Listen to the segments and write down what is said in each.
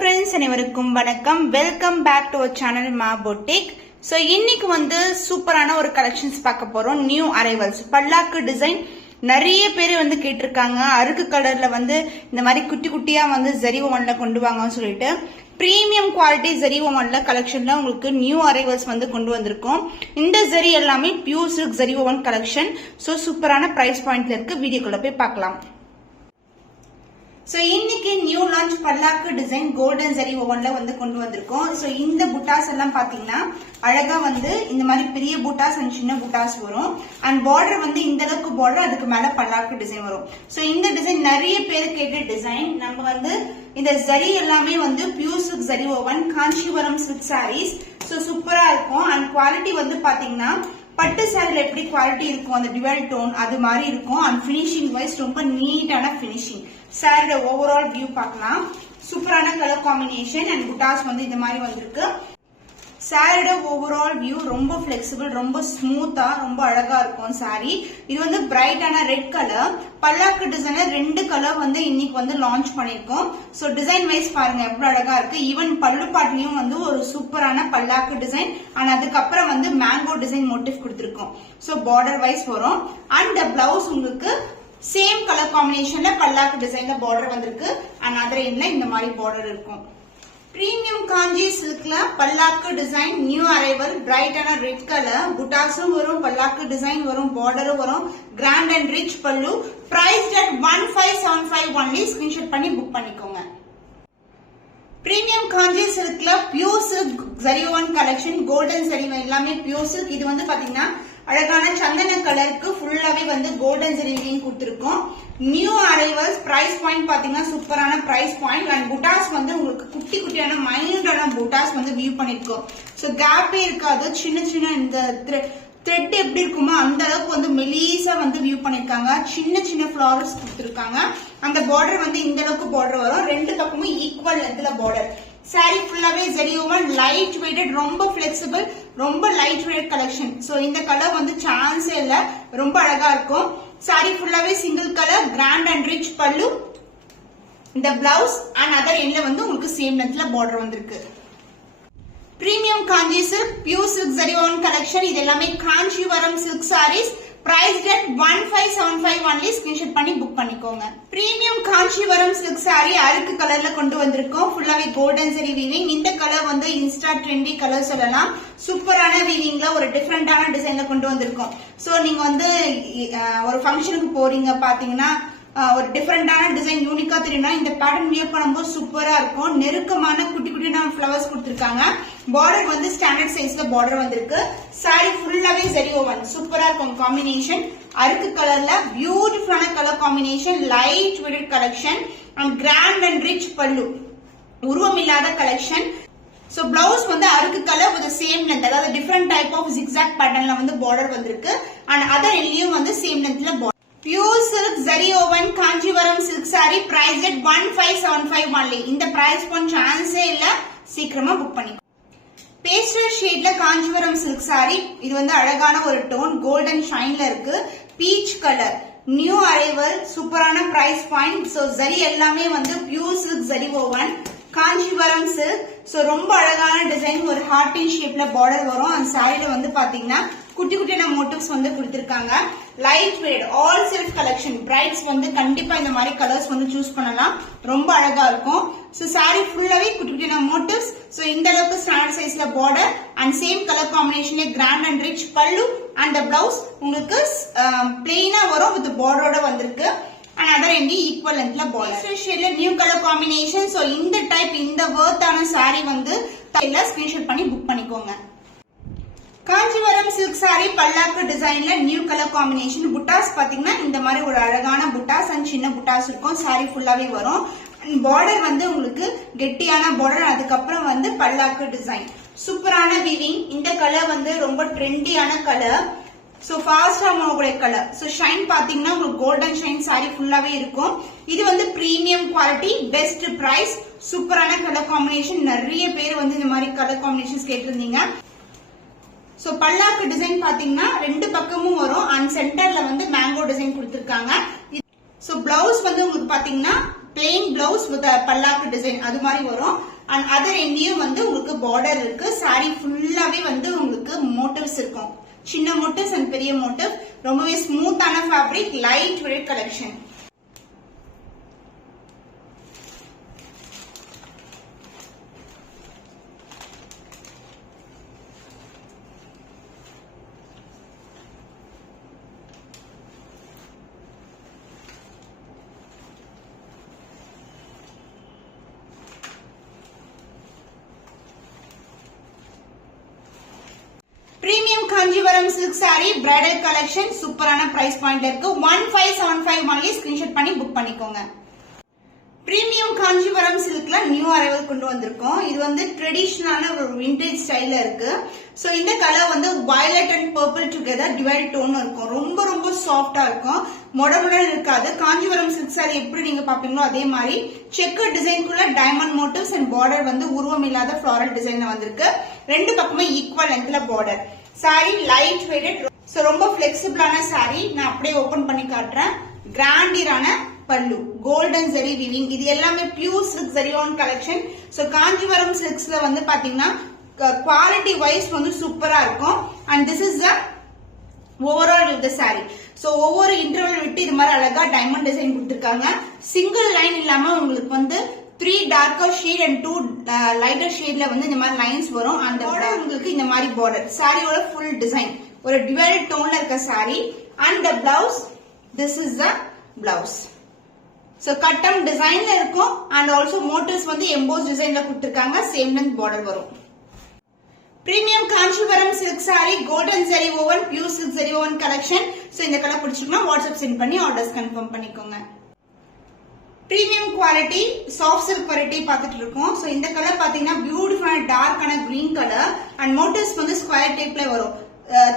friends, அனைவருக்கும் வணக்கம். Welcome back to our channel Maa boutique. So இன்னைக்கு வந்து சூப்பரான ஒரு கலெக்ஷன்ஸ் பார்க்க போறோம். நியூ அரைவல்ஸ் பல்லாக்கு டிசைன் நிறைய பேர் வந்து கேட்டிருக்காங்க. அருக்கு கலர்ல வந்து இந்த மாதிரி குட்டி குட்டியா வந்து ஜரி ஒன்ல கொண்டு வாங்கன்னு சொல்லிட்டு பிரீமியம் குவாலிட்டி ஜரி ஒன்ல கலெக்ஷன்ல உங்களுக்கு நியூ அரைவல்ஸ் வந்து கொண்டு வந்திருக்கோம். இந்த ஜரி எல்லாமே pure silk zari woven collection. So சூப்பரான பிரைஸ் பாயிண்ட்ல இருக்கு. வீடியோக்குள்ள போய் பார்க்கலாம். சோ இன்னைக்கு நியூ லான்ச் பல்லாக்கு டிசைன் கோல்டன் ஜரி ஓவன்ல வந்து கொண்டு வந்திருக்கோம். சோ இந்த புட்டாஸ் எல்லாம் பாத்தீங்கன்னா அழகா வந்து இந்த மாதிரி பெரிய புட்டாஸ் அண்ட் சின்ன புட்டாஸ் வரும். அண்ட் பார்டர் வந்து இந்த அளவுக்கு பார்டர், அதுக்கு மேல பல்லாக்கு டிசைன் வரும். சோ இந்த டிசைன் நிறைய பேர் கேட்ட டிசைன். நம்ம வந்து இந்த ஜரி எல்லாமே வந்து pure silk zari woven Kanchipuram silk saris. So சூப்பரா இருக்கும். அண்ட் குவாலிட்டி வந்து பாத்தீங்கன்னா பட்டு சாரில எப்படி குவாலிட்டி இருக்கும் அந்த டிவல் டோன் அது மாதிரி இருக்கும். அண்ட் பினிஷிங் வைஸ் ரொம்ப நீட்டான பினிஷிங். சாரியோட ஓவரால் வியூ பார்க்கலாம். சூப்பரான கலர் காம்பினேஷன் அண்ட் புட்டாஸ் வந்து இந்த மாதிரி வந்திருக்கு. சாரியோட ஓவரால் வியூ ரொம்ப பிளெக்சிபிள், ரொம்ப ஸ்மூத்தா, ரொம்ப அழகா இருக்கும் சாரி. இது வந்து பிரைட்டான ரெட் கலர். பல்லாக்கு டிசைனர் 2 கலர் வந்து இன்னைக்கு வந்து லான்ச் பண்ணிருக்கோம். சோ டிசைன் வைஸ் பாருங்க எவ்வளவு அழகா இருக்கு. ஈவன் பல்லு பாட்டிலையும் வந்து ஒரு சூப்பரான பல்லாக்கு டிசைன் அண்ட் அதுக்கப்புறம் வந்து மேங்கோ டிசைன் மோட்டிவ் கொடுத்திருக்கோம். சோ பார்டர் வைஸ் வரும். அண்ட் பிளவுஸ் உங்களுக்கு சேம் கலர் காம்பினேஷன்ல பல்லாக்கு டிசைன்ல பார்டர் வந்திருக்கு. அண்ட் அதர் எண்ட்ல இந்த மாதிரி பார்டர் இருக்கும். பிரீமியம் காஞ்சி சில்க்ல பல்லாக்கு டிசைன் நியூ அரைவல் பிரைட்டான ரெட் கலர். புட்டாஸும் வரும், பல்லாக்கு டிசைன் வரும், பார்டரும் வரும். கிராண்ட் அண்ட் ரிச் பல்லு. Price at 1575 only. ஸ்கிரீன்ஷாட் பண்ணி புக் பண்ணிக்கோங்க. பிரீமியம் காஞ்சி சில்க்ல pure silk zari woven collection golden zari எல்லாமே பியூர் சில்க். இது வந்து பாத்தீங்கன்னா அழகான சந்தன கலருக்கு ஃபுல்லாவே வந்து கோல்டன் ஜரி கொடுத்திருக்கோம். New arrivals. பிரைஸ் பாயிண்ட் பாத்தீங்கன்னா சூப்பரான பிரைஸ் பாயிண்ட். அண்ட் புட்டாஸ் வந்து உங்களுக்கு குட்டி குட்டியான மைல்டான புட்டாஸ் வந்து வியூ பண்ணிருக்கோம். சோ கேப்பே இருக்காது. சின்ன சின்ன இந்த த்ரெட் எப்படி இருக்குமோ அந்த அளவுக்கு வந்து மெலீஸா வந்து வியூ பண்ணிருக்காங்க. சின்ன சின்ன ஃபிளவர்ஸ் கொடுத்திருக்காங்க. அந்த பார்டர் வந்து இந்த அளவுக்கு பார்டர் வரும். 2 பக்கமும் ஈக்குவல் லென்த்ல பார்டர். சாரி ஃபுல்லாவே ஜரி ஓவன் லைட் வெயிட்டட், ரொம்ப பிளெக்சிபிள், ரொம்ப லைட் வெயிட் கலெக்ஷன். சோ இந்த கலர் வந்து சான்ஸே இல்ல, ரொம்ப அழகா இருக்கும். சாரி ஃபுல்லாவே single colour, grand and rich பல்லு. இந்த பிளவுஸ் அண்ட் அதர் எண்ட்ல வந்து உங்களுக்கு சேம் லென்த்ல பார்டர் வந்திருக்கு. Premium Kanchi silk pure silk zari woven collection. இது எல்லாமே Kanchipuram silk saris. Price at 1575 only. Screenshot பண்ணி புக் பண்ணிக்கோங்க. பிரீமியம் காஞ்சிபுரம் சில்க் சாரி அருக்கு கலர்ல கொண்டு வந்திருக்கோம். ஃபுல்லாவே கோல்டன் ஜரி வீவிங். இந்த கலர் வந்து இன்ஸ்டா ட்ரெண்டி கலர் சொல்லலாம். சூப்பரான வீவிங்ல ஒரு டிஃபரெண்டான டிசைன்ல கொண்டு வந்திருக்கோம். சோ நீங்க வந்து ஒரு ஃபங்க்ஷனுக்கு போறீங்க பாத்தீங்கன்னா ஒரு டிஃபரெண்டான டிசைன் யூனிக்கா தெரியும்னா இந்த பேட்டர்ன் வியர் பண்ணும்போது சூப்பரா இருக்கும். நெருக்கமான குட்டி குட்டியான ஃபிளவர்ஸ் கொடுத்திருக்காங்க. பார்டர் வந்து ஸ்டாண்டர்ட் சைஸ்ல பார்டர் வந்திருக்கு. சாரி ஃபுல்லாவே ஜரி ஓவன் சூப்பரா இருக்கும் காம்பினேஷன். அருக்கு கலர்ல பியூட்டிஃபுல்லான colour combination, light weight collection and grand and rich பல்லு. உருவம் இல்லாத கலெக்ஷன். சோ பிளவுஸ் வந்து அருக்கு கலர் வித் சேம் லென்த், அதாவது டிஃபரெண்ட் டைப் ஆஃப் ஜிக்ஸாக் பேட்டர்ன்ல வந்து பார்டர் வந்திருக்கு. அண்ட் அதர் எண்ட்லயும் வந்து சேம் லென்த்ல border. Pure silk zari woven Kanchipuram silk sari. Price at 1575 only. இந்த பிரைஸ் பண்ண சான்ஸே இல்ல, சீக்கிரமா புக் பண்ணி. பேஸ்டல் ஷேட்ல காஞ்சிபுரம் சில்க் சாரி. இது வந்து அழகான ஒரு டோன், கோல்டன் ஷைன்ல இருக்கு. Peach colour new arrival. சூப்பரான பிரைஸ் பாயிண்ட். சோ ஜரி எல்லாமே வந்து pure silk zari woven Kanchipuram silk. So ரொம்ப அழகான டிசைன். ஒரு ஹார்டின் ஷேப்ல பார்டர் வரும். அந்த சாரியில வந்து பாத்தீங்கன்னா குட்டி குட்டியான மோட்டிவ்ஸ் வந்து கொடுத்திருக்காங்க. Light weight all self collection. Brides வந்து கண்டிப்பா இந்த மாதிரி கலர்ஸ் வந்து சூஸ் பண்ணலாம். ரொம்ப அழகா இருக்கும். சோ சாரி ஃபுல்லாவே குட்டி குட்டியான மோட்டிவ்ஸ். சோ இந்த அளவுக்கு ஸ்டாண்டர்ட் சைஸ்ல பார்டர் அண்ட் சேம் கலர் காம்பினேஷன்ல கிராண்ட் அண்ட் ரிச் பல்லு. அண்ட் பிளவுஸ் உங்களுக்கு பிளெயினா வரும் வித் பார்டரோட வந்திருக்கு. அண்ட் அதர் எண்டி ஈக்குவல் லென்த்ல பார்டர். ஷேட்ல நியூ கலர் காம்பினேஷன். சோ இந்த டைப் இந்த வர்த்தான சாரி வந்து ஸ்கிரீன்ஷாட் பண்ணி புக் பண்ணிக்கோங்க. காஞ்சிபுரம் சில்க் சாரி பல்லாக்கு டிசைன்ல நியூ கலர் காம்பினேஷன். புட்டாஸ் பாத்தீங்கன்னா இந்த மாதிரி ஒரு அழகான புட்டாஸ் அண்ட் சின்ன புட்டாஸ் இருக்கும். சாரி ஃபுல்லாவே வரும். பார்டர் வந்து உங்களுக்கு கெட்டியான பார்டர், அதுக்கப்புறம் வந்து பல்லாக்கு டிசைன். சூப்பரான வீவிங். இந்த கலர் வந்து ரொம்ப ட்ரெண்டியான கலர். சோ ஃபாஸ்டா மூவக்கூடிய கலர். சோ ஷைன் பாத்தீங்கன்னா உங்களுக்கு கோல்டன் ஷைன் சாரி ஃபுல்லாவே இருக்கும். இது வந்து பிரீமியம் குவாலிட்டி, பெஸ்ட் பிரைஸ். சூப்பரான கலர் காம்பினேஷன். நிறைய பேர் வந்து இந்த மாதிரி கலர் காம்பினேஷன்ஸ் கேட்டிருந்தீங்க. சோ பல்லாக்கு டிசைன் பாத்தீங்கன்னா 2 பக்கமும் வரும். அண்ட் சென்டர்ல வந்து மேங்கோ டிசைன் கொடுத்திருக்காங்க. சோ பிளவுஸ் வந்து உங்களுக்கு பாத்தீங்கன்னா plain blouse with palak design அது மாதிரி வரும். அண்ட் அதர் எங்கேயும் வந்து உங்களுக்கு பார்டர் இருக்கு. சாரி ஃபுல்லாவே வந்து உங்களுக்கு மோட்டிவ்ஸ் இருக்கும். சின்ன மோட்டிவ்ஸ் அண்ட் பெரிய மோட்டிவ். ரொம்பவே ஸ்மூத்தான fabric, light weight collection. Premium Kanjivaram silk saree bridal collection சூப்பரான பிரைஸ் பாயிண்ட்ல இருக்கு. 1575 only ஸ்கிரீன்ஷாட் பண்ணி புக் பண்ணிக்கோங்க. Premium Kanjivaram silkல நியூ அரைவல் கொண்டு வந்திருக்கோம். இது வந்து ட்ரெடிஷனலான ஒரு விண்டேஜ் ஸ்டைல்ல இருக்கு. சோ இந்த கலர் வந்து violet and purple together divide tone இருக்கும். ரொம்ப ரொம்ப சாஃப்ட்டா இருக்கும். மொடமுடன் இருக்காது. காஞ்சிபுரம் silk saree எப்படி நீங்க பாப்பீங்களோ அதே மாதிரி செக்கர் டிசைன்குள்ள டைமண்ட் மோட்டிவ்ஸ் அண்ட் பார்டர் வந்து உருவம் இல்லாத ஃப்ளாரல் டிசைன்ல வந்திருக்கு. ரெண்டு பக்கமே ஈக்குவல் லென்த்ல border. Sari light weighted. So ரொம்ப ஃபிளெக்சிபிளான சாரி. நான் அப்படியே ஓபன் பண்ணி காட்டுறேன். கிராண்டியரான பல்லு, கோல்டன் ஜரி வீவிங். இது எல்லாமே pure silk zari woven collection. So Kanchipuram சில்க்ஸ்ல வந்து பாத்தீங்கன்னா குவாலிட்டி வைஸ் வந்து சூப்பரா இருக்கும். And this is the overall இந்த சாரி. சோ ஒவ்வொரு இன்டர்வல் விட்டு இது மாதிரி அழகா டைமண்ட் டிசைன் கொடுத்திருக்காங்க. சிங்கிள் லைன் இல்லாம உங்களுக்கு வந்து 3 டார்க்கர் ஷேட் அண்ட் 2 லைட்டர் ஷேட்ல வந்து இந்த மாதிரி லைன்ஸ் வரும். அந்த பார்டர் உங்களுக்கு இந்த மாதிரி பார்டர். சாரியோட ஃபுல் டிசைன் ஒரு டிவைடட் டோன்ல இருக்க sari. And the blouse, this is the blouse. So கட்டம் டிசைன்ல இருக்கும். அண்ட் ஆல்சோ மோட்டிவ்ஸ் வந்து எம்போஸ் டிசைன்ல கொடுத்திருக்காங்க. சேம் லென்த் பார்டர் வரும். Premium Kanchipuram silk sari, golden zari woven, pure silk zari woven collection. So இந்த கலர் பிடிச்சிருக்குன்னா வாட்ஸ்அப் சென்ட் பண்ணி ஆர்டர்ஸ் கன்ஃபார்ம் பண்ணிக்கோங்க. Premium quality soft silk variety பார்த்துட்டு இருக்கோம். சோ இந்த கலர் பாத்தீங்கன்னா பியூட்டிஃபுல்லான டார்க்கான கிரீன் கலர். அண்ட் மோட்டிவ்ஸ் வந்து ஸ்கொயர் டைப்ல வரும்.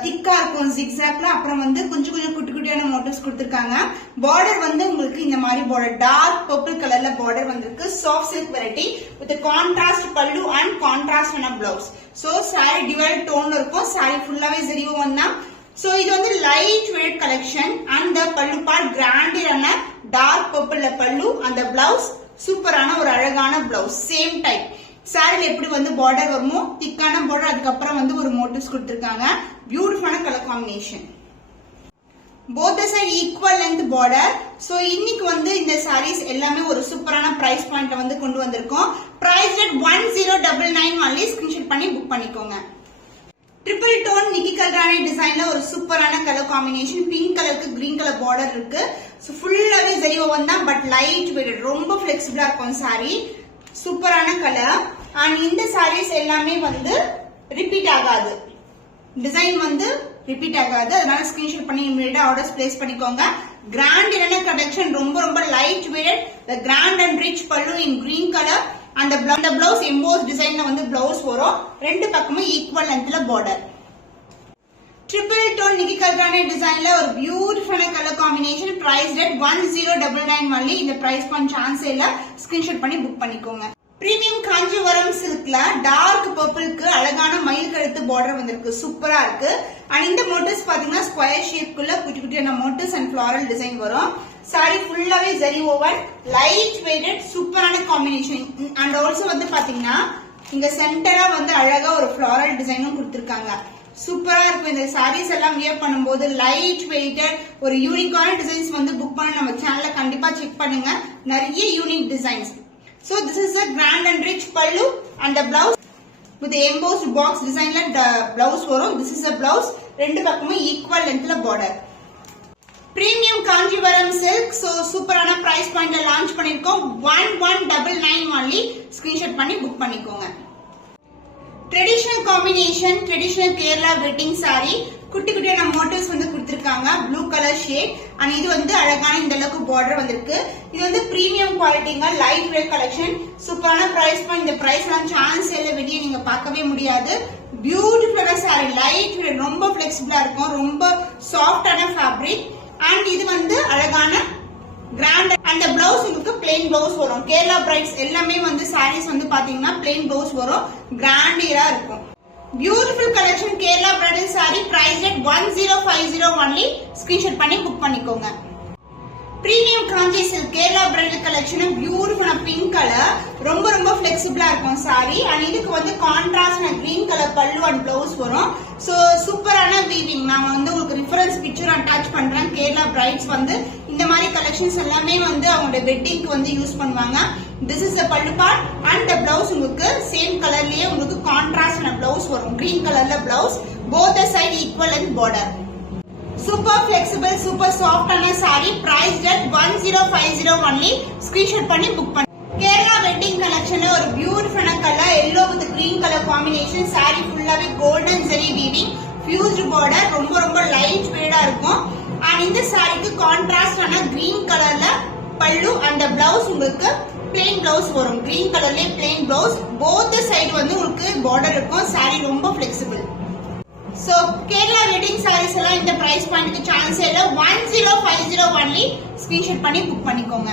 திக்கா இருக்கும் ஜிக்ஸாக்ல. அப்புறம் வந்து கொஞ்சம் கொஞ்சம் குட்டி குட்டியான மோட்டிவ்ஸ் கொடுத்திருக்காங்க. பார்டர் வந்து உங்களுக்கு இந்த மாதிரி பார்டர் டார்க் பர்பிள் கலர்ல பார்டர் வந்திருக்கு. Soft silk variety with contrast பல்லு and contrast blouse. So sari டிவைட் டோன் இருக்கும். சாரி ஃபுல்லாவே ஜரி ஓவன் தான். சோ இது வந்து light weight collection. And the பல்லு பார்ட் கிராண்டியரான டார்க் பர்பிள்ல பல்லு. அந்த பிளவுஸ் சூப்பரான ஒரு அழகான பிளவுஸ். சேம் டைப் சாரில எப்படி வந்து பார்டர் வருமோ திக்கான பார்டர். அதுக்கப்புறம் வந்து ஒரு மோட்டிவ்ஸ் கொடுத்திருக்காங்க. பியூட்டிஃபுல்லான colour combination. Both side equal length border. So இன்னைக்கு வந்து இந்த சாரீஸ் எல்லாமே ஒரு சூப்பரான பிரைஸ் பாயிண்ட்ல வந்து கொண்டு வந்திருக்கோம். பிரைஸ் ரேட் 1099 only ஸ்கிரீன்ஷாட் பண்ணி புக் பண்ணிக்கோங்க. ட்ரிபிள் டோன் நிக்கி கல்ராணி டிசைன்ல ஒரு சூப்பரான கலர் காம்பினேஷன். பிங்க் கலருக்கு கிரீன் கலர் பார்டர் இருக்கு. சோ ஃபுல்லாவே ஜரி ஓவன் தான். பட் லைட் வெயிட், ரொம்ப ஃபிளெக்சிபிளா இருக்கும் சாரி. சூப்பரான கலர். அண்ட் இந்த சாரீஸ் எல்லாமே வந்து ரிப்பீட் ஆகாது. டிசைன் வந்து ரிப்பீட் ஆகாது. அதனால ஸ்கிரீன்ஷாட் பண்ணி இமிடியேட்டா ஆர்டர்ஸ் பிளேஸ் பண்ணிக்கோங்க. கிராண்டியரான கலெக்ஷன். ரொம்ப ரொம்ப light weight. The grand and rich pallu in green colour. அந்த பிளவுஸ் எம்போஸ் டிசைன்ல வந்து பிளவுஸ் வரும். ரெண்டு பக்கமும் ஈக்குவல் லென்த்ல பார்டர். ட்ரிபிள் டோன் நிக்கி கல்ராணி டிசைன்ல ஒரு பியூட்டிஃபுல்லான colour combination. Price rate 1099 only. இந்த பிரைஸ் பாயிண்ட் சான்ஸ் இல்ல. ஸ்கிரீன்ஷாட் பண்ணி புக் பண்ணிக்கோங்க. பிரீமியம் காஞ்சிபுரம் சில்க்ல டார்க் பர்பிள்க்கு அழகான மயில் கழுத்து பார்டர் வந்திருக்கு. சூப்பரா இருக்கு. அண்ட் இந்த மோட்டிவ்ஸ் பாத்தீங்கன்னா ஸ்கொயர் ஷேப்க்குள்ள குட்டி குட்டியான மோட்டிவ்ஸ் அண்ட் ஃபிளாரல் டிசைன் வரும். சாரி ஃபுல்லாவே ஜரி ஓவன், லைட் வெயிட்டட், சூப்பரான காம்பினேஷன். அண்ட் ஆல்சோ வந்து பாத்தீங்கன்னா இங்க சென்டரா வந்து அழகா ஒரு ஃபிளாரல் டிசைனும் கொடுத்திருக்காங்க. சூப்பரா இருக்கும். இந்த சாரீஸ் எல்லாம் வியர் பண்ணும்போது லைட் வெயிட்டட் ஒரு யூனிக்கான டிசைன்ஸ் வந்து புக் பண்ண நம்ம சேனல்ல கண்டிப்பா செக் பண்ணுங்க. நிறைய unique designs. So this is a grand and rich pallu and the blouse with the embossed box design la blouse varum. This is a blouse. ரெண்டு பக்கமும் equal lengthல border. Premium Kanjivaram silk. So சூப்பரான price பாயிண்ட்ல launch பண்ணிருக்கோம். 1199 only. Screenshot பண்ணி book பண்ணிக்கோங்க. Traditional combination, traditional Kerala wedding sorry. குட்டி குட்டியான motives வந்து கொடுத்திருக்காங்க. Blue colour shade. அண்ட் இது வந்து அழகான இந்த அளவுக்கு பார்டர் வந்திருக்கு. இது வந்து பிரீமியம் குவாலிட்டிங்க, லைட் வெயிட் கலெக்ஷன். சூப்பரான பிரைஸ் பாயிண்ட். இந்த பிரைஸ் எல்லாம் சான்ஸ் இல்ல, வெளியே நீங்க பார்க்கவே முடியாது. பியூட்டிஃபுல்லான சாரி, லைட் வெயிட், ரொம்ப பிளெக்சிபிளா இருக்கும். ரொம்ப சாஃப்டான ஃபேப்ரிக். அண்ட் இது வந்து அழகான கிராண்ட். அந்த பிளவுஸ் உங்களுக்கு பிளெயின் பிளவுஸ் வரும். கேரளா பிரைட்ஸ் எல்லாமே வந்து சாரீஸ் வந்து பாத்தீங்கன்னா பிளெயின் பிளவுஸ் வரும். கிராண்டியரா இருக்கும். Beautiful collection Kerala bridal sari. Price rate 1050 only. Screenshot பண்ணி புக் பண்ணிக்கோங்க. Premium Kanchi silk Kerala bridal collection beautiful pink colour ரொம்ப ரொம்ப ஃபிளெக்சிபிளா இருக்கும் சாரி அண்ட் இதுக்கு வந்து கான்ட்ராஸ்ட் கிரீன் கலர் பல்லு அண்ட் பிளவுஸ் வரும் சோ சூப்பரான வீவிங் நான் வந்து உங்களுக்கு ரெஃபரன்ஸ் பிக்சர் அட்டாச் பண்றேன் கேரளா பிரைட்ஸ் வந்து இந்த மாதிரி கலெக்ஷன்ஸ் எல்லாமே வந்து அவங்களோட வெட்டிங்க்கு வந்து யூஸ் பண்ணுவாங்க திஸ் இஸ் த பல்லு பார்ட் அண்ட் த பிளவுஸ் உங்களுக்கு சேம் கலர்லயே உங்களுக்கு கான்ட்ராஸ்ட் பிளவுஸ் வரும் கிரீன் கலர்ல blouse both the side equal and border super flexible super soft ana saree priced at 1050 only screenshot பண்ணி book பண்ணு கேரளா வெட்டிங் கலெக்ஷன்ல ஒரு பியூட்டிஃபுல்லான colour yellow with green color combination saree ஃபுல்லாவே golden zari weaving fused border ரொம்ப ரொம்ப light வெயிட்டா இருக்கும் and இந்த சாரிக்கு கான்ட்ராஸ்ட் ஆன green கலர்ல பல்லு and the blouse உங்களுக்கு plain blouse வரும் green கலர்ல plain blouse both the side வந்து உங்களுக்கு border இருக்கும் saree ரொம்ப flexible so Kerala wedding sarees எல்லாம் இந்த price point க்கு சான்ஸ் இல்ல 1050 only screenshot பண்ணி book பண்ணிக்கோங்க